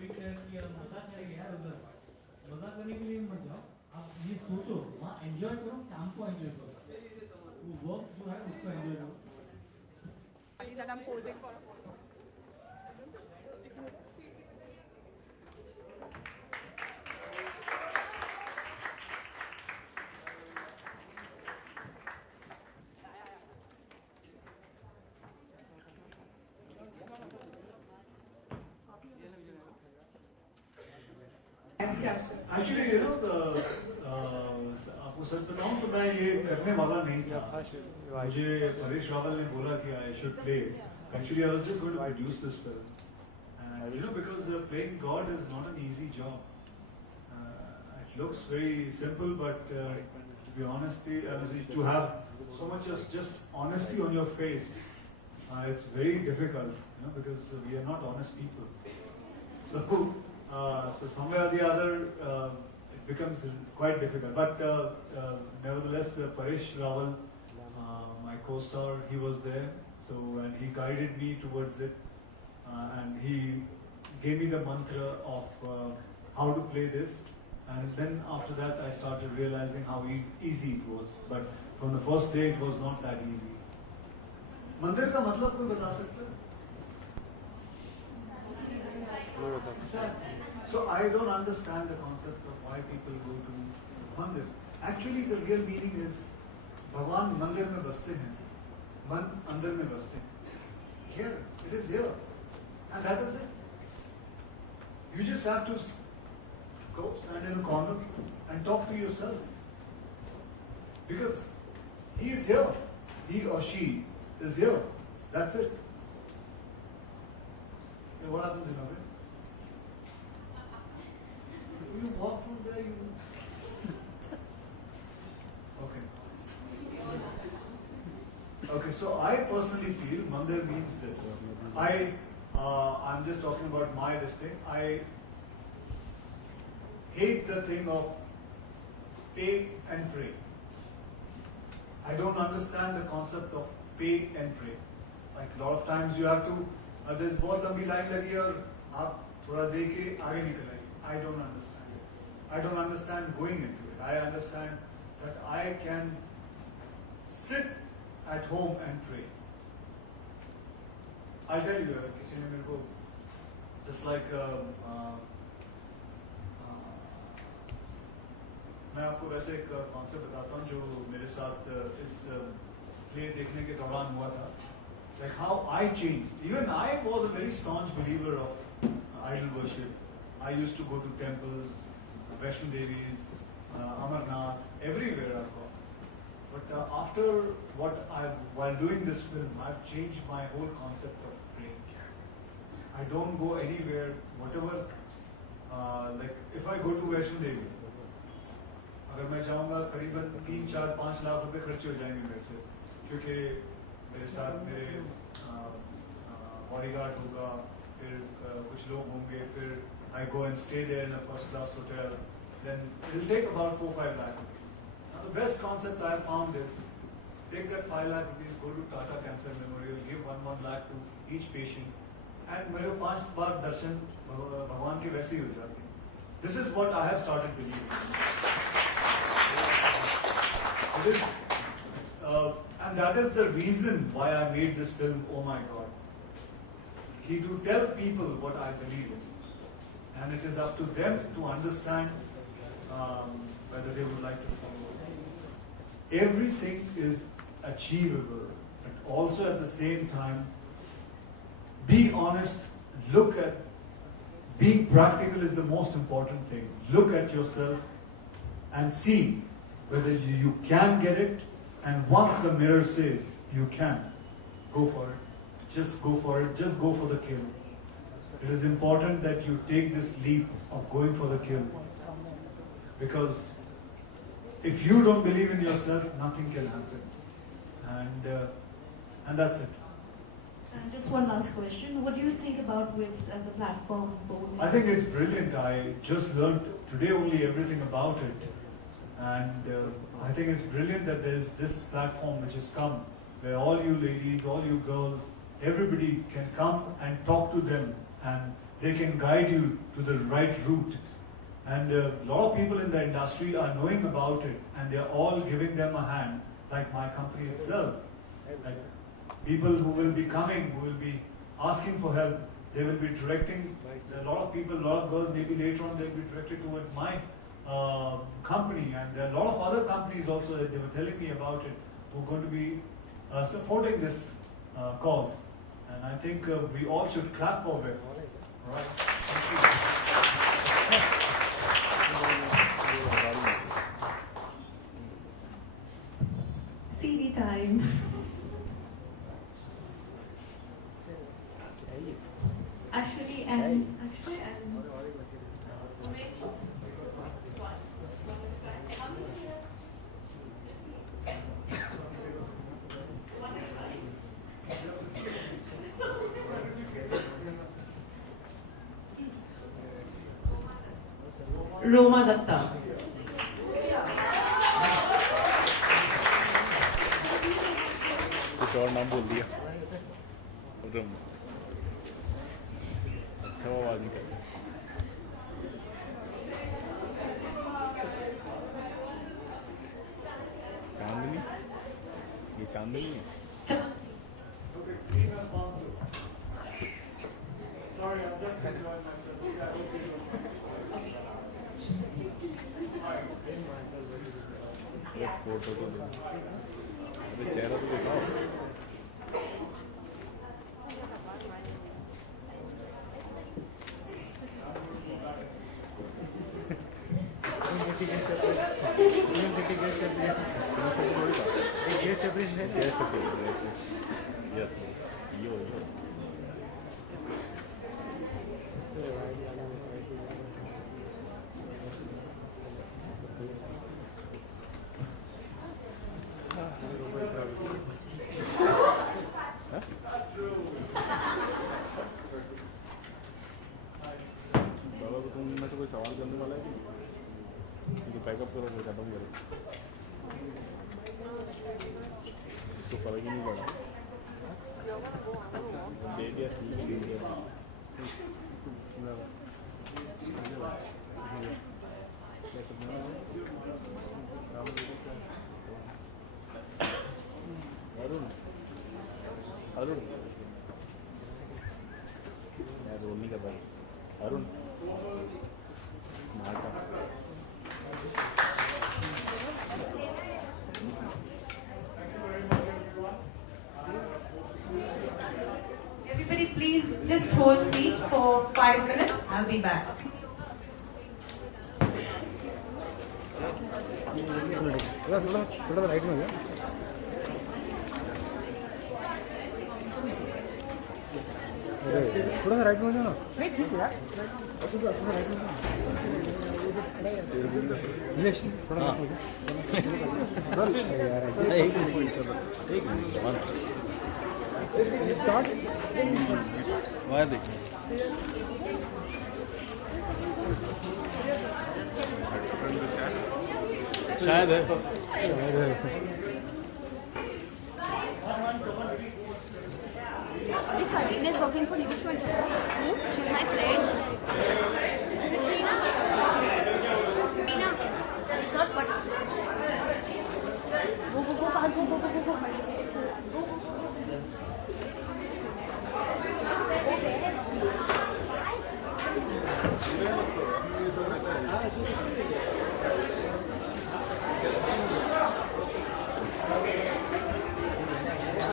कोई कहे कि यार मजाक करेंगे यार उधर, मजाक करने के लिए मत जाओ, आप ये सोचो वहाँ एंजॉय करो, काम को एंजॉय करो, वो वर्क जो है उसको एंजॉय करो। that I'm posing for. Actually, you know, आपको सच बताऊं तो मैं ये करने वाला नहीं था। मुझे परेश रावल ने बोला कि I should play. Actually, I was just going to produce this film. And you know, because playing God is not an easy job. It looks very simple, but to be honest, to have so much of just honesty on your face, it's very difficult. You know, because we are not honest people. So. So somewhere or the other, it becomes quite difficult. But nevertheless, Paresh Rawal, my co-star, he was there. So and he guided me towards it, and he gave me the mantra of how to play this. And then after that, I started realizing how easy it was. But from the first day, it was not that easy. मंदिर का मतलब कोई बता सकता है? So I don't understand the concept of why people go to mandir. Actually, the real meaning is भगवान मंदिर में बसते हैं, मन अंदर में बसते हैं. Here, it is here, and that is it. You just have to go stand in a corner and talk to yourself, because he is here, he or she is here. That's it. So what happens in a way? You walk from there, you. Okay. Okay, so I personally feel mandir means this. I'm just talking about this thing. I hate the thing of pay and pray. I don't understand the concept of pay and pray. Like a lot of times you have to, there's बहुत लंबी line लगी और आप थोड़ा दे के आगे निकल आइए. I don't understand it. I don't understand going into it. I understand that I can sit at home and pray. I'll tell you, किसी ने मेरे को just like मैं आपको वैसे एक कॉन्सेप्ट बताता हूँ जो मेरे साथ इस प्ले देखने के दौरान हुआ था. Like how I changed. Even I was a very staunch believer of idol worship. I used to go to temples, Vaishno Devi, Amarnath, everywhere I've gone. But while doing this film, I've changed my whole concept of praying. I don't go anywhere, whatever, like if I go to Vaishno Devi, अगर मैं जाऊंगा करीबन 3, 4, 5 लाख रुपए खर्च हो जाएंगे मेरे से, क्योंकि मेरे साथ मेरे बॉडीगार्ड होगा, फिर कुछ लोग होंगे, फिर I go and stay there in a first-class hotel, then it will take about 4-5 lakh rupees. Now the best concept I have found is, take that 5 lakh rupees, go to Tata Cancer Memorial, give 1 lakh to each patient, and मेरे 5 बार दर्शन भगवान के वैसे ही हो जाते हैं. This is what I have started believing. It is, and that is the reason why I made this film, Oh My God. To tell people what I believe in. And it is up to them to understand whether they would like to follow. Everything is achievable, but also at the same time, be honest, being practical is the most important thing. Look at yourself and see whether you can get it, and once the mirror says you can, go for it. Just go for it, just go for the kill. It is important that you take this leap of going for the kill. Because if you don't believe in yourself, nothing can happen. And that's it. And just one last question. What do you think about WIFT as a platform for women? I think it's brilliant. I just learned today only everything about it. And I think it's brilliant that there's this platform which has come, where all you ladies, all you girls, everybody can come and talk to them and they can guide you to the right route. And a lot of people in the industry are knowing about it, and they're all giving them a hand, like my company itself. Like people who will be coming, who will be asking for help, they will be directing. A lot of people, a lot of girls, maybe later on they'll be directed towards my company, and there are a lot of other companies also that they were telling me about it, who are going to be supporting this cause. And I think we all should clap for it. All right. Thank you. CD time. Ashwini and Roma Datta. कुछ और नाम बोल दिया उधर अच्छा वो आवाज निकल चांदनी ये चांदनी है Sorry, I'm just enjoying myself. Photo तो चेहरा तो दिखाओ Yes, yo. बाबा को तुम में से कोई सवाल करने वाला है कि पैकअप करो फिर खत्म करो इसको फर्क ही नहीं पड़ा दे दिया ठीक है दे दिया अरुण अरुण यार रोल नहीं कर रहा Arun Marta Everybody please just hold seat for 5 minutes. I'll be back. थोड़ा राइट में थोड़ा सा राइट में जाना शायद है Karin is working for News 24. She's my friend. Meena. Not but. Go, fast, go. Go.